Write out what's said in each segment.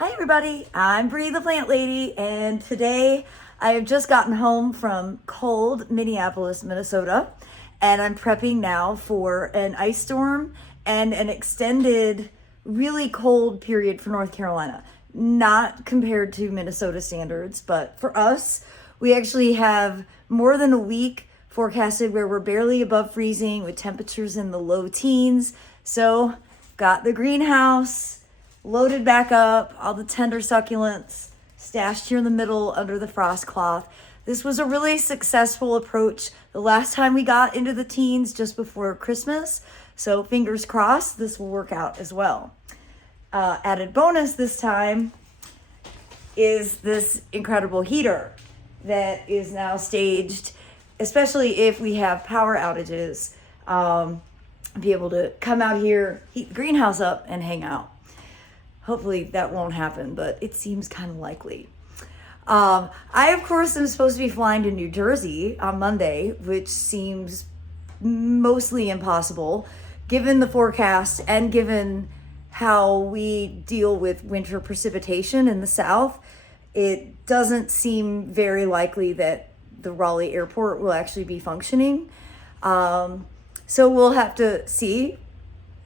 Hi everybody, I'm Bree the Plant Lady, and today I have just gotten home from cold Minneapolis, Minnesota, and I'm prepping now for an ice storm and an extended, really cold period for North Carolina. Not compared to Minnesota standards, but for us, we actually have more than a week forecasted where we're barely above freezing with temperatures in the low teens. So, got the greenhouse loaded back up, all the tender succulents stashed here in the middle under the frost cloth. This was a really successful approach the last time we got into the teens just before Christmas. So fingers crossed this will work out as well. Added bonus this time is this incredible heater that is now staged, especially if we have power outages, be able to come out here, heat the greenhouse up, and hang out. Hopefully that won't happen, but it seems kind of likely. I, of course, am supposed to be flying to New Jersey on Monday, which seems mostly impossible given the forecast and given how we deal with winter precipitation in the South. It doesn't seem very likely that the Raleigh airport will actually be functioning. So we'll have to see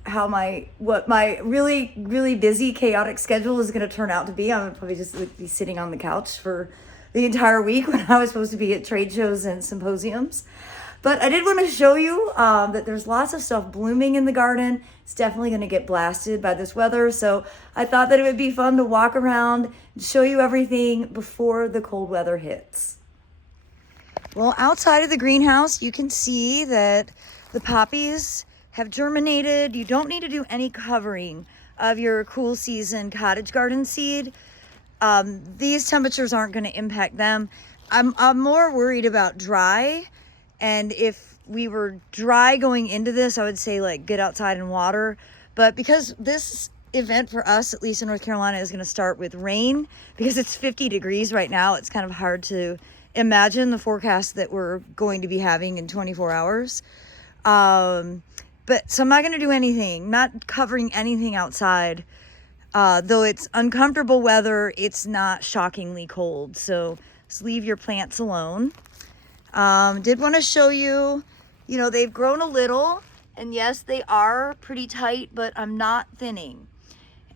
how what my really busy, chaotic schedule is going to turn out to be. I'm probably just be sitting on the couch for the entire week when I was supposed to be at trade shows and symposiums. But I did want to show you that there's lots of stuff blooming in the garden. It's definitely going to get blasted by this weather. So I thought that it would be fun to walk around and show you everything before the cold weather hits. Well, outside of the greenhouse, you can see that the poppies have germinated. You don't need to do any covering of your cool season cottage garden seed. These temperatures aren't going to impact them. I'm more worried about dry. And if we were dry going into this, I would say like get outside and water. But because this event for us, at least in North Carolina, is going to start with rain, because it's 50 degrees right now, it's kind of hard to imagine the forecast that we're going to be having in 24 hours. So I'm not going to do anything, not covering anything outside. Though it's uncomfortable weather, it's not shockingly cold. So just leave your plants alone. Did want to show you, they've grown a little, and yes, they are pretty tight, but I'm not thinning.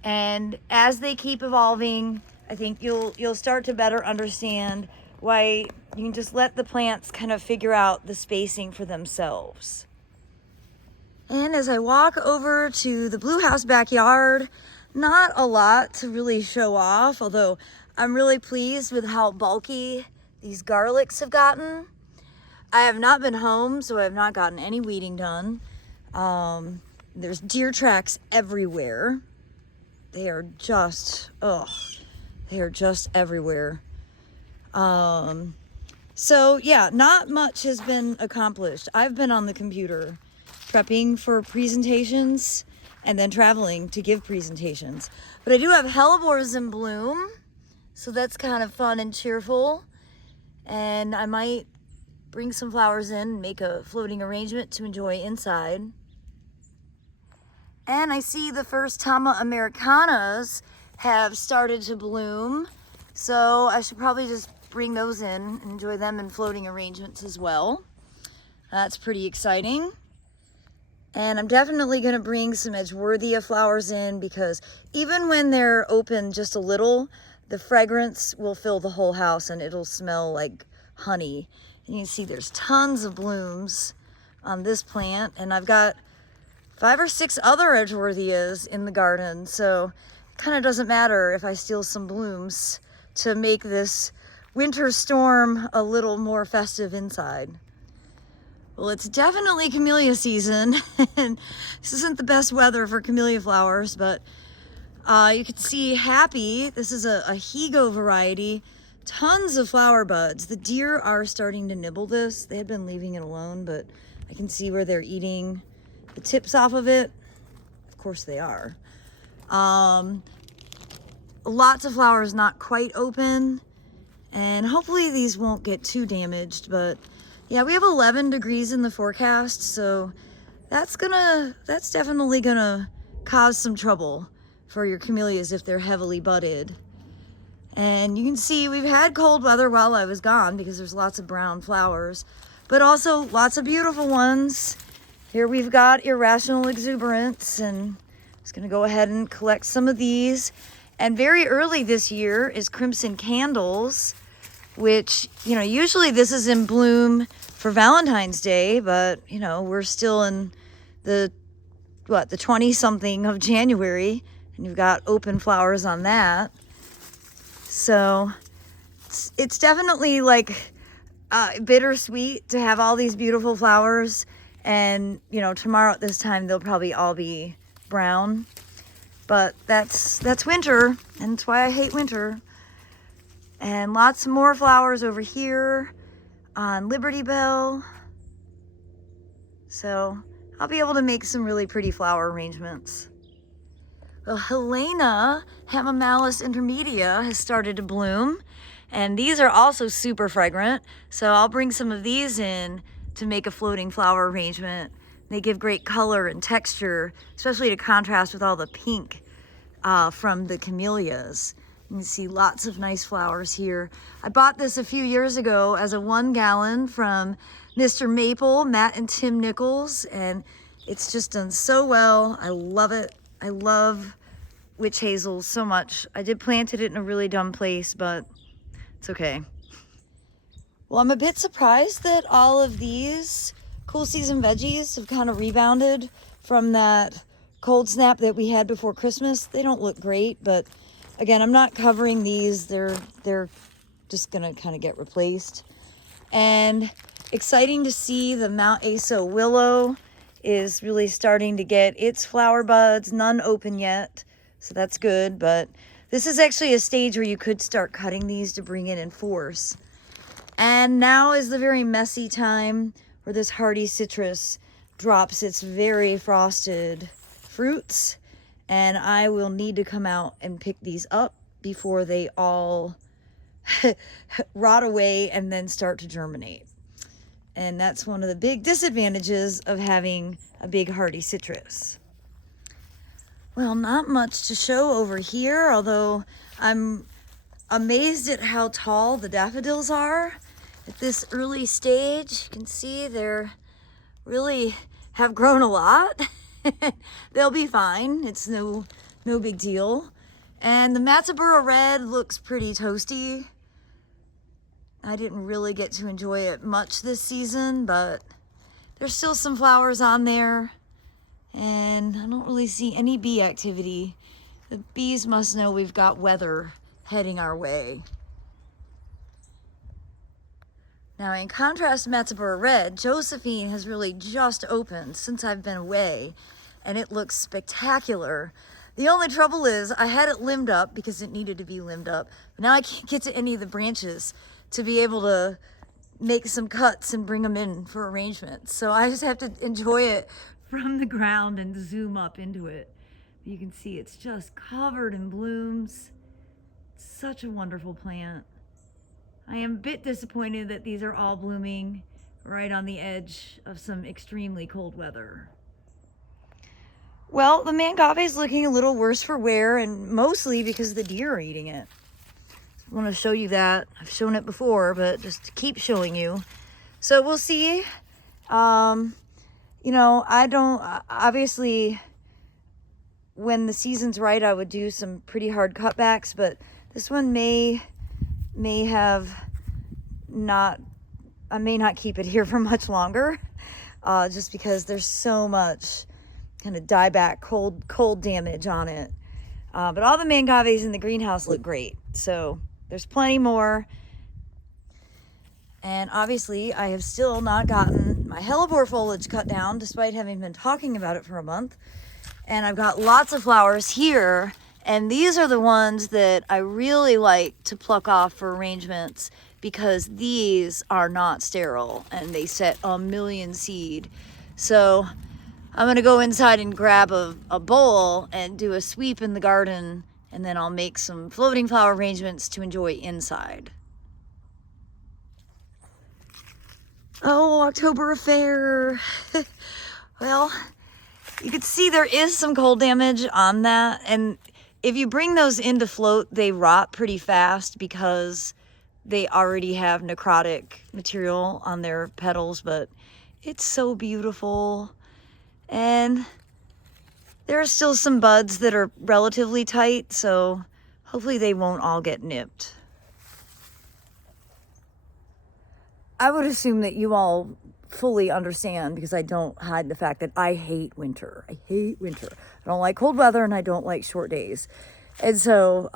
And as they keep evolving, I think you'll start to better understand why you can just let the plants kind of figure out the spacing for themselves. And as I walk over to the Blue House backyard, not a lot to really show off, although I'm really pleased with how bulky these garlics have gotten. I have not been home, so I have not gotten any weeding done. There's deer tracks everywhere. They are just everywhere. So yeah, not much has been accomplished. I've been on the computer prepping for presentations and then traveling to give presentations. But I do have hellebores in bloom, so that's kind of fun and cheerful. And I might bring some flowers in and make a floating arrangement to enjoy inside. And I see the first Tama Americanas have started to bloom, so I should probably just bring those in and enjoy them in floating arrangements as well. That's pretty exciting. And I'm definitely going to bring some Edgeworthia flowers in, because even when they're open just a little, the fragrance will fill the whole house and it'll smell like honey. And you can see there's tons of blooms on this plant, and I've got 5 or 6 other Edgeworthias in the garden, so it kind of doesn't matter if I steal some blooms to make this winter storm a little more festive inside. Well, it's definitely camellia season, and this isn't the best weather for camellia flowers, but you can see Happy. This is a Higo variety. Tons of flower buds. The deer are starting to nibble this. They had been leaving it alone, but I can see where they're eating the tips off of it. Of course they are. Lots of flowers not quite open, and hopefully these won't get too damaged, but yeah, we have 11 degrees in the forecast, so that's definitely gonna cause some trouble for your camellias if they're heavily budded. And you can see we've had cold weather while I was gone because there's lots of brown flowers, but also lots of beautiful ones. Here we've got irrational exuberance, and I'm just gonna go ahead and collect some of these. And very early this year is crimson candles, which, you know, usually this is in bloom for Valentine's Day, but, you know, we're still in the 20-something of January, and you've got open flowers on that. So it's definitely like bittersweet to have all these beautiful flowers, and, you know, tomorrow at this time they'll probably all be brown. But that's winter, and that's why I hate winter. And lots more flowers over here on Liberty Bell. So I'll be able to make some really pretty flower arrangements. Well, Helena Hamamelis intermedia has started to bloom, and these are also super fragrant. So I'll bring some of these in to make a floating flower arrangement. They give great color and texture, especially to contrast with all the pink from the camellias. You can see lots of nice flowers here. I bought this a few years ago as a 1 gallon from Mr. Maple, Matt and Tim Nichols, and it's just done so well. I love it. I love witch hazel so much. I did planted it in a really dumb place, but it's okay. Well, I'm a bit surprised that all of these cool season veggies have kind of rebounded from that cold snap that we had before Christmas. They don't look great, but again, I'm not covering these. They're just gonna kind of get replaced. And exciting to see the Mount Aso willow is really starting to get its flower buds, none open yet, so that's good. But this is actually a stage where you could start cutting these to bring it in force. And now is the very messy time where this hardy citrus drops its very frosted fruits, and I will need to come out and pick these up before they all rot away and then start to germinate. And that's one of the big disadvantages of having a big hardy citrus. Well, not much to show over here, although I'm amazed at how tall the daffodils are at this early stage. You can see they're really have grown a lot. They'll be fine. It's no big deal. And the Matsubara red looks pretty toasty. I didn't really get to enjoy it much this season, but there's still some flowers on there, and I don't really see any bee activity. The bees must know we've got weather heading our way. Now, in contrast to Matsubara red, Josephine has really just opened since I've been away, and it looks spectacular. The only trouble is I had it limbed up because it needed to be limbed up, but now I can't get to any of the branches to be able to make some cuts and bring them in for arrangements. So I just have to enjoy it from the ground and zoom up into it. You can see it's just covered in blooms. It's such a wonderful plant. I am a bit disappointed that these are all blooming right on the edge of some extremely cold weather. Well, the mangave is looking a little worse for wear, and mostly because the deer are eating it. I want to show you that. I've shown it before, but just to keep showing you. So we'll see. You know, I don't, obviously, when the season's right, I would do some pretty hard cutbacks, but this one may have not, I may not keep it here for much longer, just because there's so much kind of dieback cold damage on it. But all the mangaves in the greenhouse look great, so there's plenty more. And obviously I have still not gotten my hellebore foliage cut down, despite having been talking about it for a month. And I've got lots of flowers here, and these are the ones that I really like to pluck off for arrangements, because these are not sterile and they set a million seed. So I'm gonna go inside and grab a bowl and do a sweep in the garden, and then I'll make some floating flower arrangements to enjoy inside. Oh, October affair. Well, you can see there is some cold damage on that, and If you bring those in to float, they rot pretty fast because they already have necrotic material on their petals, but it's so beautiful. And there are still some buds that are relatively tight, so hopefully they won't all get nipped. I would assume that you all fully understand, because I don't hide the fact that I hate winter. I hate winter. I don't like cold weather, and I don't like short days. And so,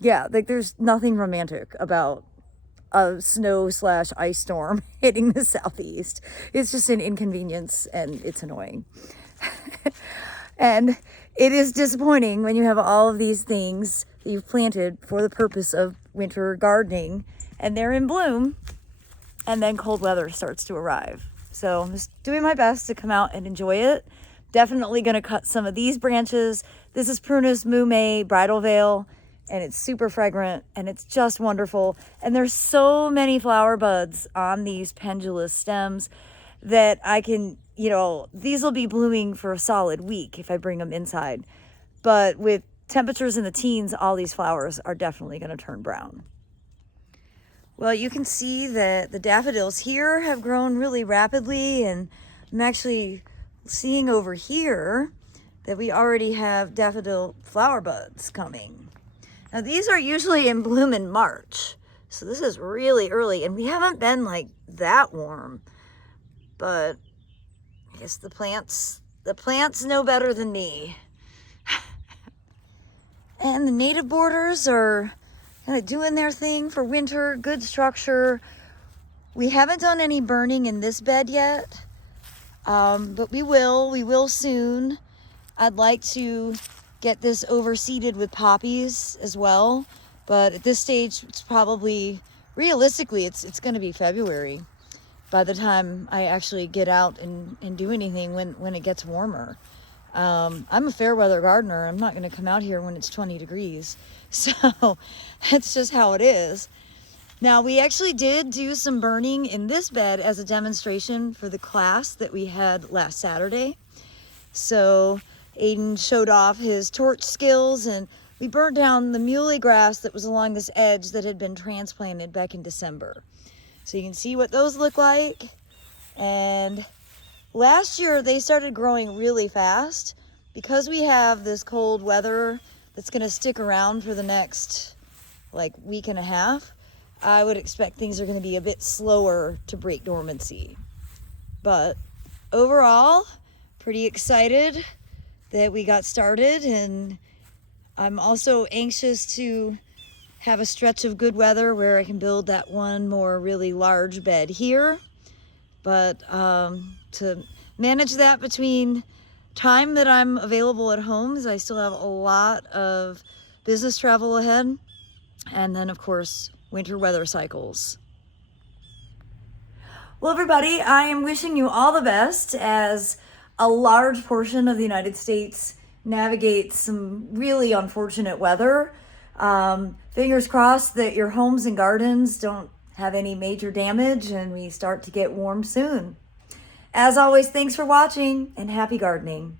yeah, like there's nothing romantic about a snow/ice storm hitting the southeast. It's just an inconvenience, and it's annoying. And it is disappointing when you have all of these things that you've planted for the purpose of winter gardening, and they're in bloom, and then cold weather starts to arrive. So I'm just doing my best to come out and enjoy it. Definitely going to cut some of these branches. This is Prunus mume bridal veil, and it's super fragrant, and it's just wonderful. And there's so many flower buds on these pendulous stems that I can, these will be blooming for a solid week if I bring them inside. But with temperatures in the teens, all these flowers are definitely going to turn brown. Well, you can see that the daffodils here have grown really rapidly, and I'm actually seeing over here that we already have daffodil flower buds coming. Now, these are usually in bloom in March, so this is really early, and we haven't been like that warm, but I guess the plants know better than me. And the native borders are kind of doing their thing for winter, good structure. We haven't done any burning in this bed yet, but we will soon. I'd like to get this overseeded with poppies as well, but at this stage, it's probably, realistically, it's going to be February by the time I actually get out and do anything when it gets warmer. I'm a fair weather gardener. I'm not going to come out here when it's 20 degrees. So it's just how it is. Now, we actually did do some burning in this bed as a demonstration for the class that we had last Saturday. So Aiden showed off his torch skills, and we burned down the muley grass that was along this edge that had been transplanted back in December. So you can see what those look like. And last year, they started growing really fast. Because we have this cold weather that's going to stick around for the next week and a half, I would expect things are going to be a bit slower to break dormancy. But overall, pretty excited that we got started, and I'm also anxious to have a stretch of good weather where I can build that one more really large bed here. But to manage that between time that I'm available at home, as I still have a lot of business travel ahead, and then of course winter weather cycles. Well, everybody, I am wishing you all the best as a large portion of the United States navigates some really unfortunate weather. Fingers crossed that your homes and gardens don't have any major damage and we start to get warm soon. As always, thanks for watching and happy gardening.